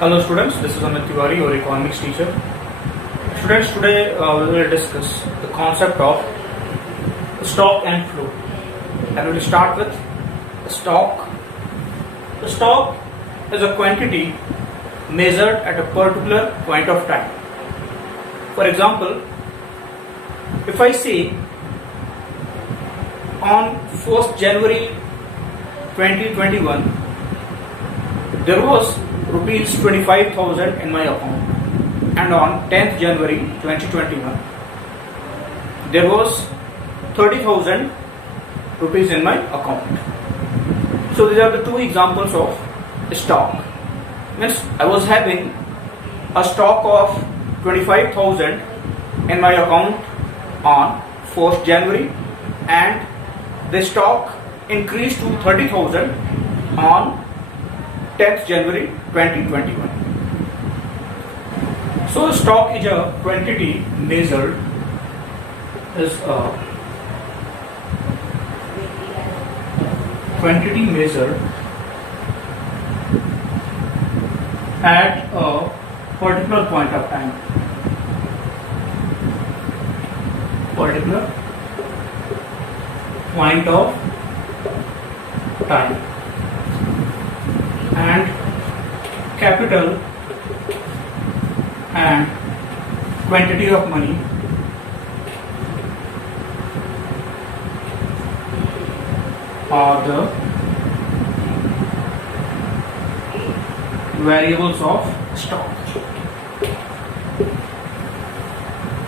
Hello students, this is Amit Tiwari, your economics teacher. Students, today we will discuss the concept of stock and flow. And we will start with stock. The stock is a quantity measured at a particular point of time. For example, if I say on 1st January 2021 there was rupees 25,000 in my account, and on 10th January 2021 there was 30,000 rupees in my account. So these are the two examples of stock. Means I was having a stock of 25,000 in my account on 1st January, and the stock increased to 30,000 on 10th January 2021. So stock is a quantity measured at a particular point of time. And capital and quantity of money are the variables of stock.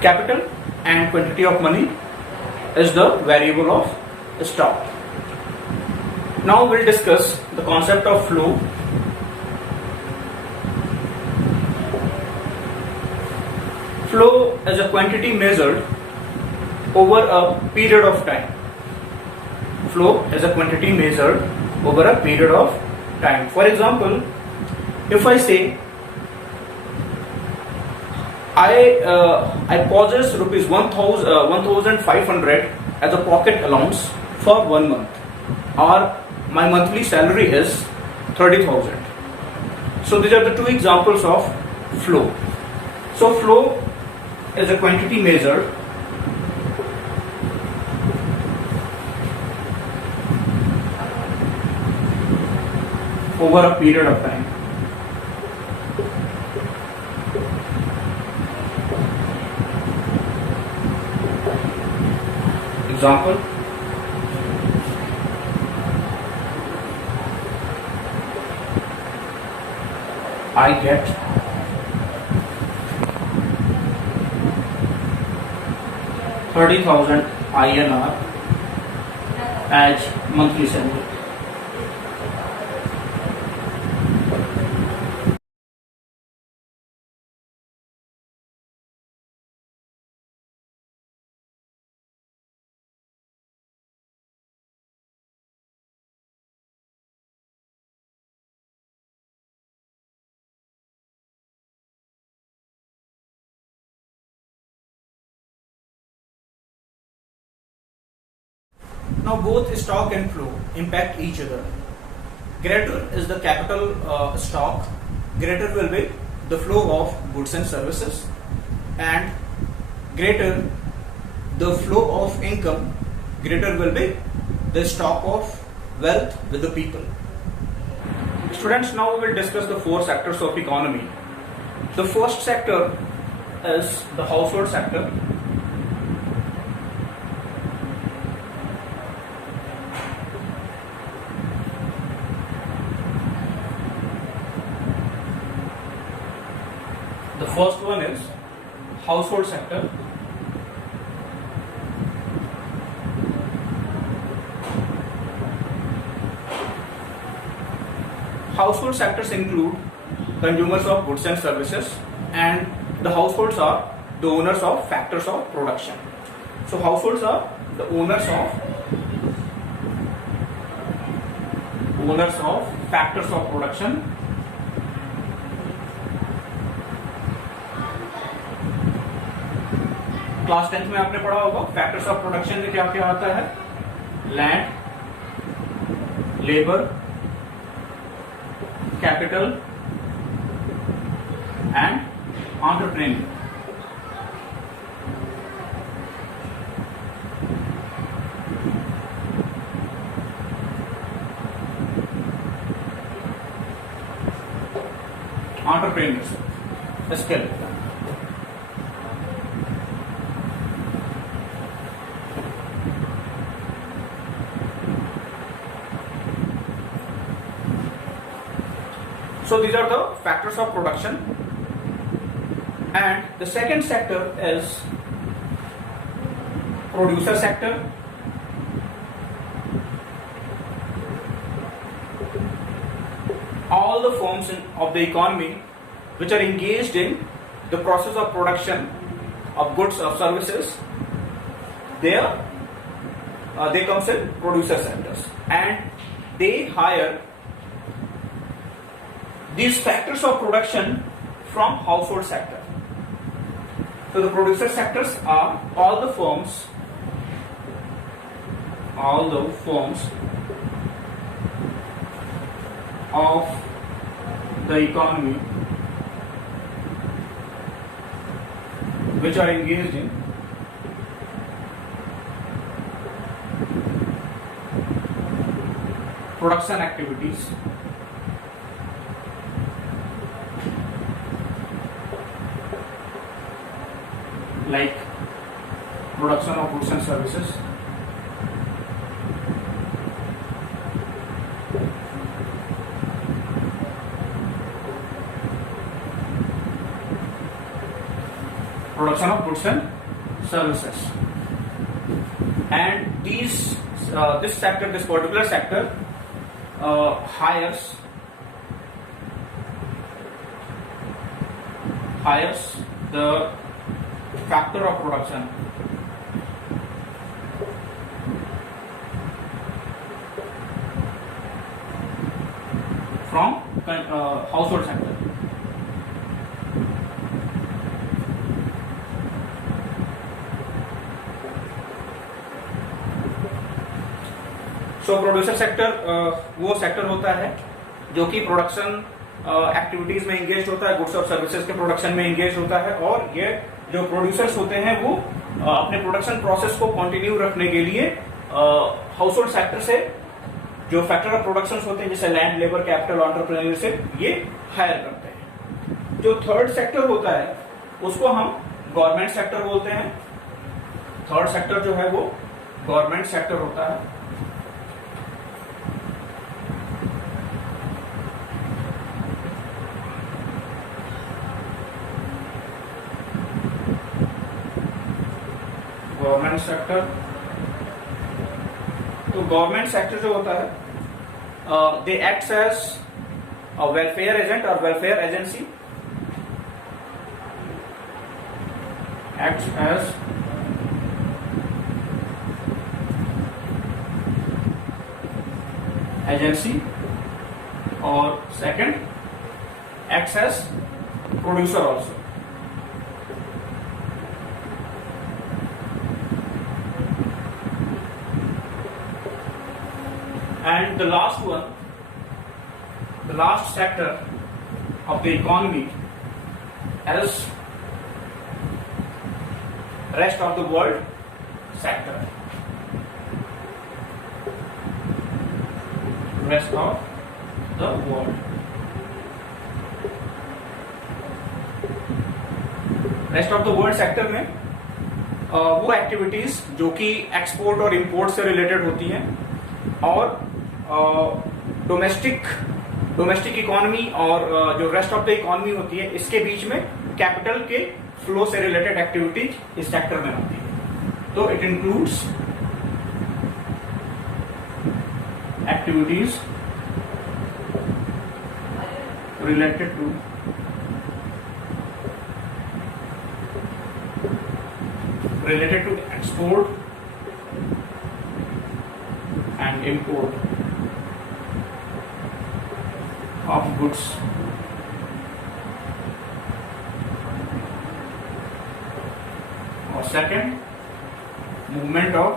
Capital and quantity of money is the variable of stock. Now we'll discuss the concept of flow. Flow is a quantity measured over a period of time. Flow is a quantity measured over a period of time. For example, if I say I possess rupees 1,500 as a pocket allowance for 1 month, or my monthly salary is 30,000. So these are the two examples of flow. So flow is a quantity measured over a period of time. Example: I get 30,000 INR as monthly salary. Now both stock and flow impact each other. Greater is the capital stock, greater will be the flow of goods and services, and greater the flow of income, greater will be the stock of wealth with the people. Students, now we will discuss the four sectors of economy. The first sector is the household sector. The first one is household sector. Household sectors include consumers of goods and services, and the households are the owners of factors of production. So households are the owners of factors of production. Class 10th में आपने पढ़ा होगा factors of production में क्या क्या आता है? Land, labour, capital and entrepreneur. Entrepreneurs, skill. So these are the factors of production, and the second sector is producer sector. All the firms of the economy which are engaged in the process of production of goods or services, they comes in producer sectors, and they hire these factors of production from household sector. So the producer sectors are all the firms of the economy which are engaged in production activities like production of goods and services, and this particular sector hires the factor of production from household sector. So producer sector वो sector होता है जो कि production activities में engage होता है, goods और services के प्रोडक्शन में एंगेज होता है, और ये जो प्रोड्यूसर्स होते हैं वो अपने प्रोडक्शन प्रोसेस को कंटिन्यू रखने के लिए हाउस होल्ड सेक्टर से जो फैक्टर ऑफ प्रोडक्शन होते हैं जैसे लैंड, लेबर, कैपिटल, एंटरप्रेन्योरशिप, ये हायर करते हैं। जो थर्ड सेक्टर होता है उसको हम गवर्नमेंट सेक्टर बोलते हैं। थर्ड सेक्टर जो है वो गवर्नमेंट सेक्टर होता है। गवर्नमेंट सेक्टर, तो गवर्नमेंट सेक्टर जो होता है they acts as a welfare agent और welfare agency, acts as agency, और second acts as producer also. And the last one, the last sector of the economy is rest of the world sector. Rest of the world. Rest of the world sector में वो activities जो कि export और import से related होती हैं, और domestic economy और जो रेस्ट ऑफ द इकोनॉमी होती है, इसके बीच में कैपिटल के फ्लो से रिलेटेड एक्टिविटीज इस सेक्टर में होती है। तो it includes activities related to export and import of goods, or second, movement of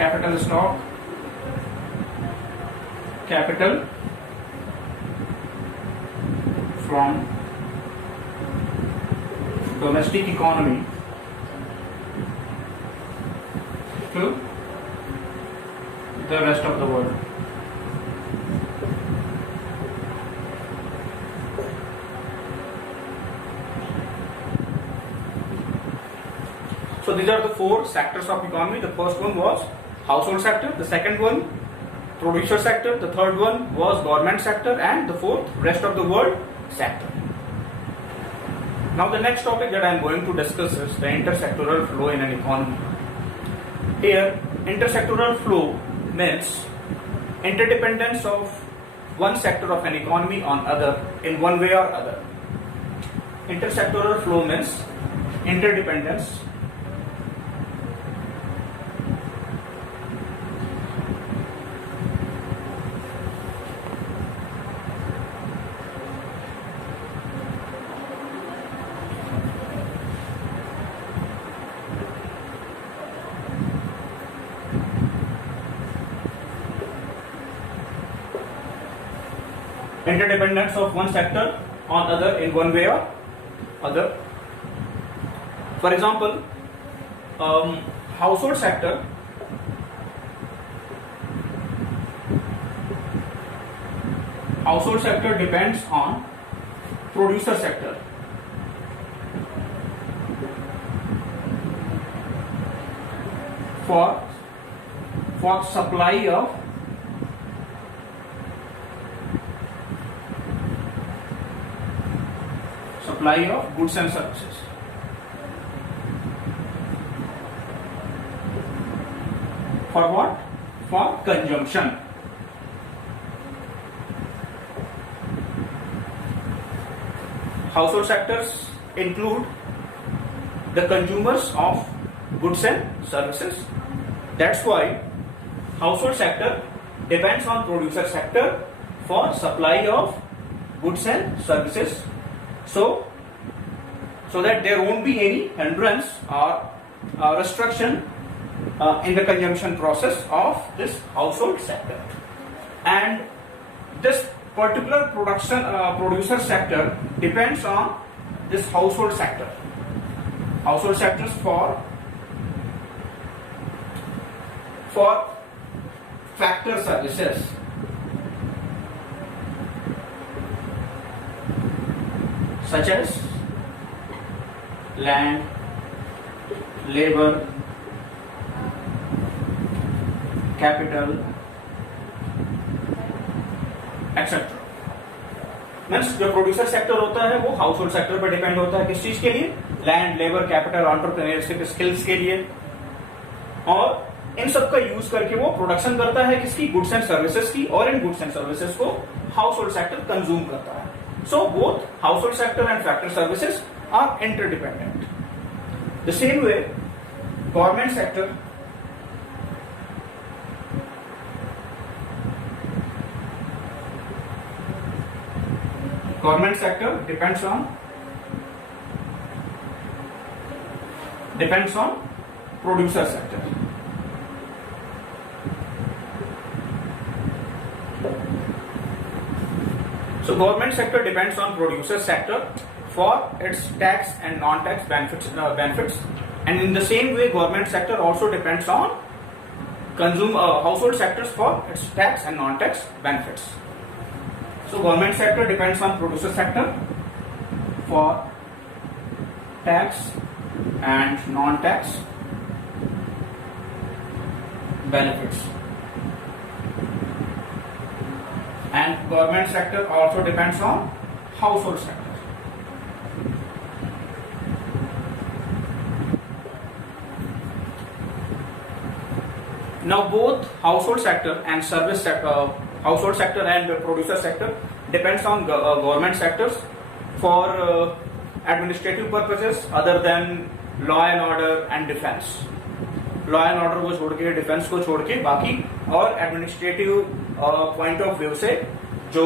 capital stock, capital from domestic economy to the rest of the world. So these are the four sectors of economy. The first one was household sector, the second one producer sector, the third one was government sector, and the fourth rest of the world sector. Now the next topic that I am going to discuss is the intersectoral flow in an economy. Here intersectoral flow means interdependence of one sector of an economy on other in one way or other. Intersectoral flow means interdependence interdependence of one sector on other in one way or other. For example, household sector depends on producer sector. For supply of goods and services. For what? For consumption. Household sectors include the consumers of goods and services. That's why household sector depends on producer sector for supply of goods and services. So that there won't be any hindrance or restriction in the consumption process of this household sector. And this particular producer sector depends on this household sector. Household sectors for factor services. Such as land, labor, capital, etc. Means जो producer sector होता है वो household sector पर depend होता है किस चीज के लिए? Land, labour, capital, entrepreneurship skills के लिए, और इन सब का यूज करके वो प्रोडक्शन करता है किसकी? गुड्स एंड सर्विसेज की, और इन गुड्स एंड सर्विसेज को हाउसहोल्ड सेक्टर कंज्यूम करता है. So both household sector and factor services are interdependent. The same way, government sector depends on producer sector. So government sector depends on producer sector for its tax and non-tax benefits, and in the same way government sector also depends on household sectors for its tax and non-tax benefits. So government sector depends on producer sector for tax and non-tax benefits. And government sector also depends on household sector. Now both household sector and service sector, household sector and producer sector depends on government sectors for administrative purposes other than law and order and defense. Law and order को छोड़ के, defence को छोड़ के बाकी और administrative point of view से जो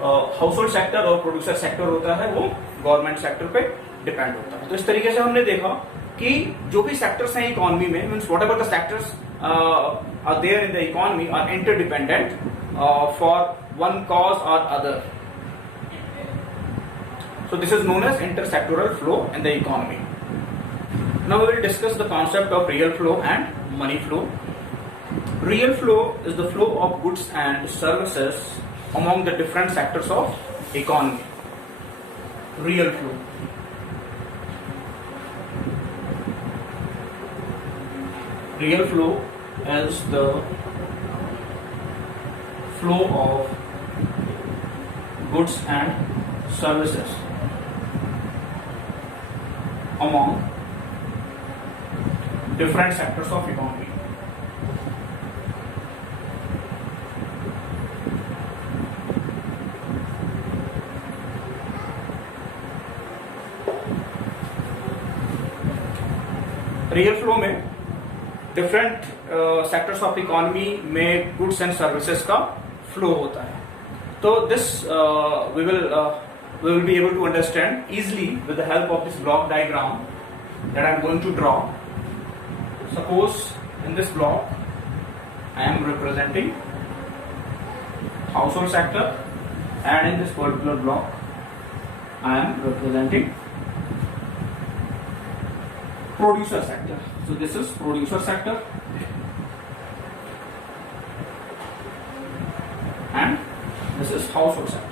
हाउसहोल्ड सेक्टर और प्रोड्यूसर सेक्टर होता है वो गवर्नमेंट सेक्टर पे डिपेंड होता है. तो इस तरीके से हमने देखा कि जो भी सेक्टर्स हैं इकोनॉमी में, means whatever the sectors are there in the economy are interdependent for one cause or other. So this is known as intersectoral flow in the economy. Now we will discuss the concept of real flow and money flow. Real flow is the flow of goods and services among the different sectors of economy. Real flow. Real flow is the flow of goods and services among different sectors of economy. Real flow में different sectors of economy में goods and services का flow होता है. तो this we will be able to understand easily with the help of this block diagram that I am going to draw. Suppose in this block I am representing household sector, and in this particular block I am representing producer sector. So this is producer sector and this is household sector.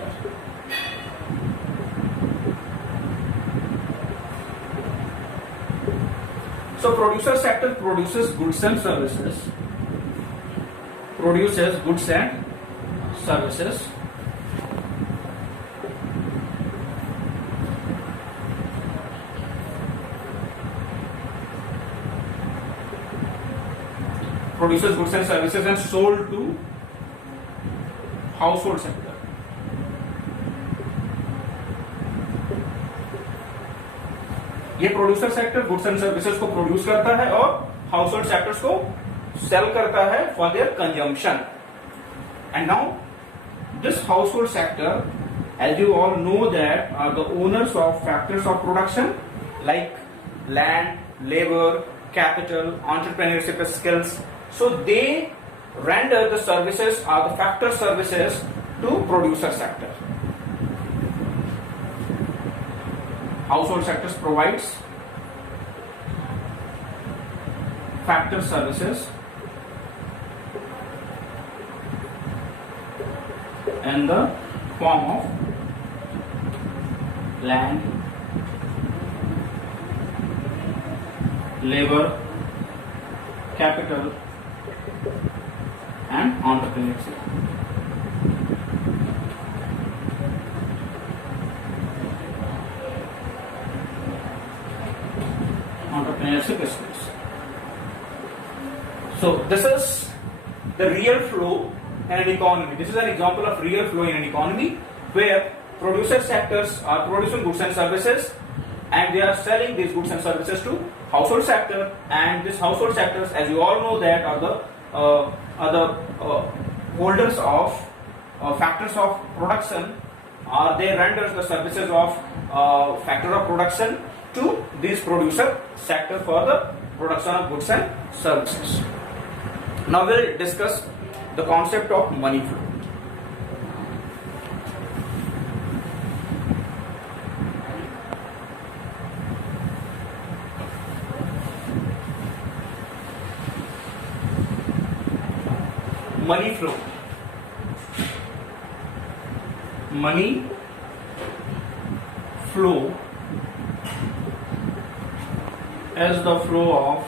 So producer sector produces goods and services. Produces goods and services. Produces goods and services and sold to household sector. ये producer sector goods and services को produce करता है और household sectors को cell करता है for their consumption. And now this household sector, as you all know, that are the owners of factors of production like land, labor, capital, entrepreneurship skills. So they render the services or the factor services to producer sector. Household sectors provides factor services in the form of land, labor, capital and entrepreneurship. Entrepreneurship skills. So this is the real flow in an economy. This is an example of real flow in an economy where producer sectors are producing goods and services and they are selling these goods and services to household sector, and this household sectors, as you all know, that are the holders of factors of production, or they render the services of factor of production to this producer sector for the production of goods and services. Now we will discuss the concept of money flow. Money flow. Money flow is the flow of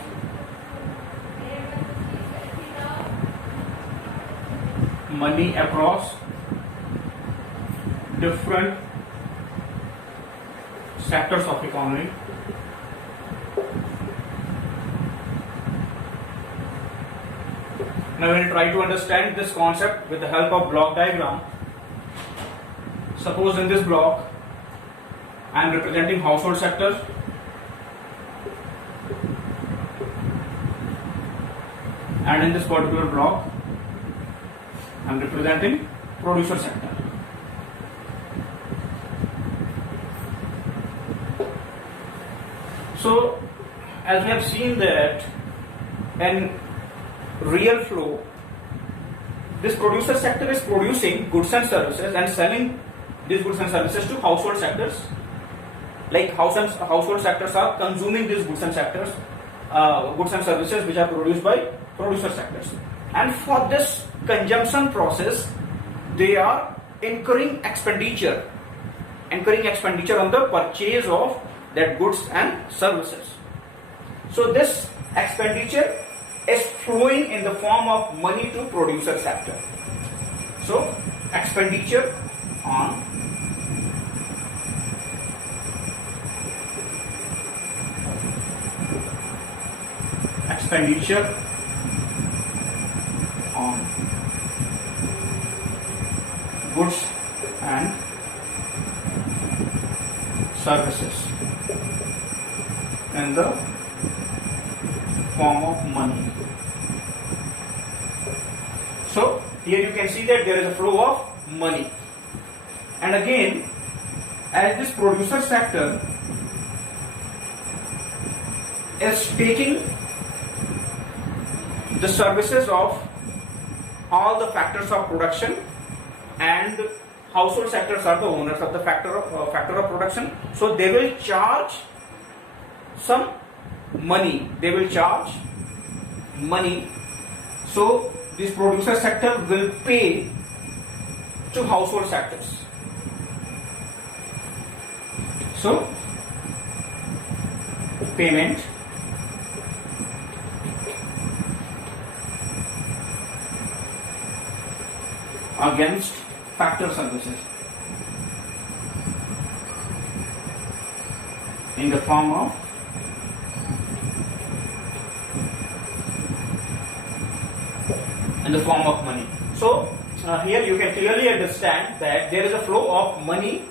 money across different sectors of economy. Now we will try to understand this concept with the help of block diagram. Suppose in this block I am representing household sector, and in this particular block I am representing producer sector. So as we have seen that in real flow, this producer sector is producing goods and services and selling these goods and services to household sectors, like household sectors are consuming these goods and sectors, goods and services which are produced by producer sectors, and for this consumption process they are incurring expenditure on the purchase of that goods and services. So this expenditure is flowing in the form of money to producer sector. So expenditure on goods and services in the form of money. So here you can see that there is a flow of money, and again, as this producer sector is taking the services of all the factors of production, and household sectors are the owners of the factor of production, so they will charge some money. So this producer sector will pay to household sectors. So payment against factor services in the form of money. So here you can clearly understand that there is a flow of money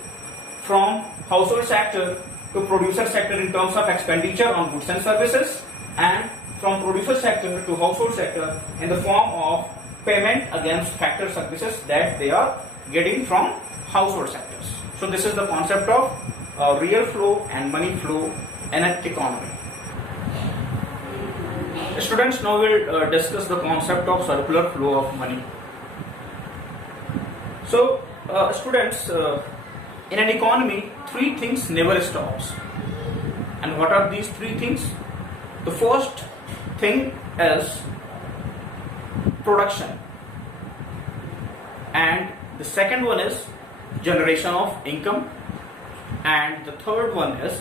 from household sector to producer sector in terms of expenditure on goods and services, and from producer sector to household sector in the form of payment against factor services that they are getting from household sectors. So this is the concept of real flow and money flow in an economy. Students, now we'll discuss the concept of circular flow of money. So students, in an economy, three things never stops. And what are these three things? The first thing is production, and the second one is generation of income, and the third one is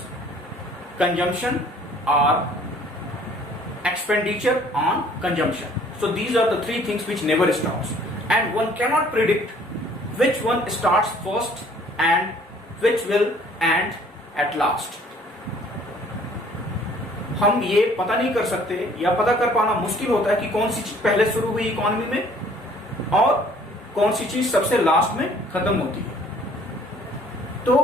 consumption or expenditure on consumption. So these are the three things which never stops, and one cannot predict which one starts first and which will end at last. हम ये पता नहीं कर सकते या पता कर पाना मुश्किल होता है कि कौन सी चीज पहले शुरू हुई इकोनॉमी में और कौन सी चीज सबसे लास्ट में खत्म होती है. तो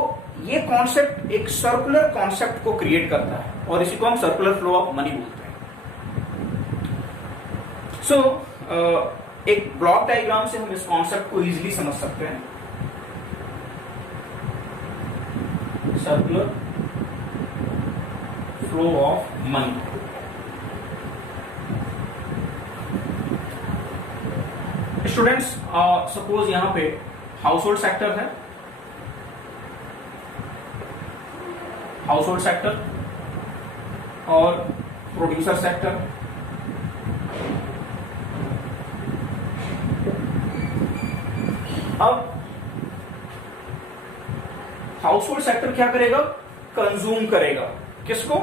ये कॉन्सेप्ट एक सर्कुलर कॉन्सेप्ट को क्रिएट करता है और इसी को हम सर्कुलर फ्लो ऑफ मनी बोलते हैं. सो एक ब्लॉक डायग्राम से हम इस कॉन्सेप्ट को इजीली समझ सकते हैं. Circular flow of money. Students, suppose यहां पे हाउसहोल्ड सेक्टर है, हाउसहोल्ड सेक्टर और प्रोड्यूसर सेक्टर. अब हाउसहोल्ड सेक्टर क्या करेगा? कंज्यूम करेगा. किसको?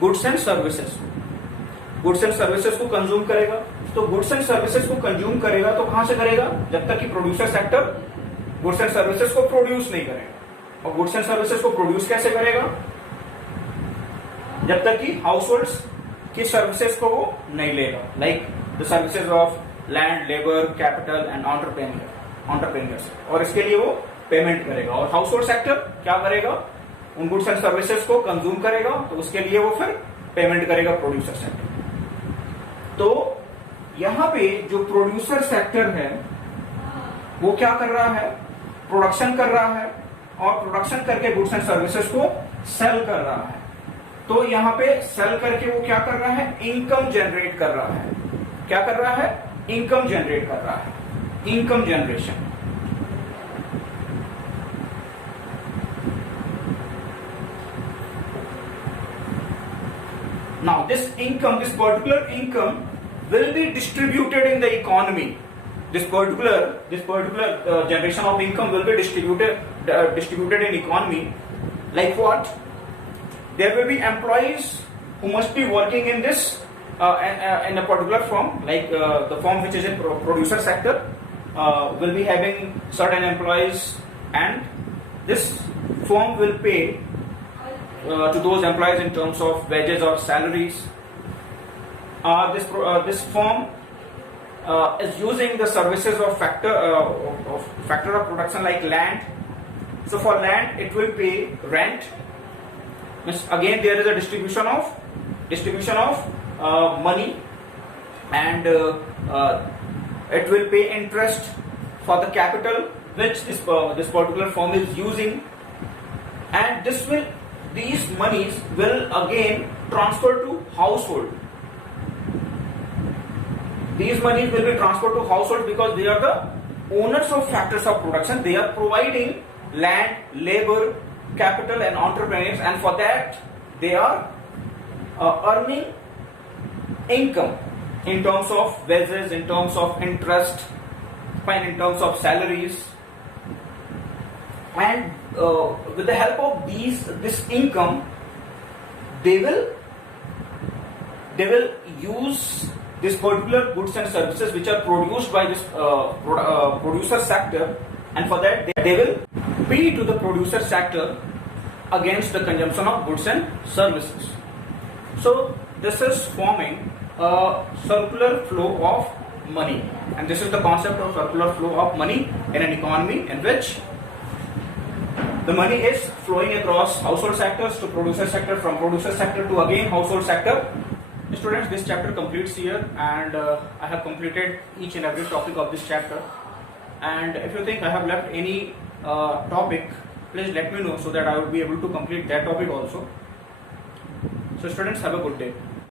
Goods and services. Goods and services को कंज्यूम करेगा. तो गुड्स एंड सर्विसेज को कंज्यूम करेगा तो कहां से करेगा? जब तक कि producer sector goods and services को प्रोड्यूस नहीं करेगा. और गुड्स एंड सर्विसेज को प्रोड्यूस कैसे करेगा? जब तक कि हाउसहोल्ड्स की सर्विसेज को वो नहीं लेगा, like the services of land, labour, capital and entrepreneurs. और इसके लिए वो पेमेंट करेगा. और हाउसहोल्ड सेक्टर क्या करेगा? उन गुड्स एंड सर्विसेज को कंज्यूम करेगा तो उसके लिए वो फिर पेमेंट करेगा प्रोड्यूसर सेक्टर. तो यहां पे जो प्रोड्यूसर सेक्टर है वो क्या कर रहा है? प्रोडक्शन कर रहा है और प्रोडक्शन करके गुड्स एंड सर्विसेज को सेल कर रहा है. तो यहां पे सेल करके वो क्या कर रहा है? इनकम जनरेट कर रहा है. क्या कर रहा है? इनकम जनरेट कर रहा है. Income generation. Now this income, this particular income will be distributed in the economy. This particular generation of income will be distributed in economy. Like what? There will be employees who must be working in this in a particular firm, like the firm which is in producer sector will be having certain employees, and this firm will pay to those employees in terms of wages or salaries. This firm is using the services of factor of production like land. So for land, it will pay rent. Again, there is a distribution of money, and it will pay interest for the capital which this particular firm is using, and these monies will again transfer to household. These monies will be transferred to household because they are the owners of factors of production. They are providing land, labor, capital and entrepreneurs, and for that they are earning income in terms of wages, in terms of interest, and in terms of salaries. And with the help of this income, they will use this particular goods and services which are produced by this producer sector, and for that they will pay to the producer sector against the consumption of goods and services. So this is forming a circular flow of money, and this is the concept of circular flow of money in an economy in which the money is flowing across household sectors to producer sector, from producer sector to again household sector. Students, this chapter completes here, and I have completed each and every topic of this chapter. And if you think I have left any topic, please let me know so that I will be able to complete that topic also. So students, have a good day.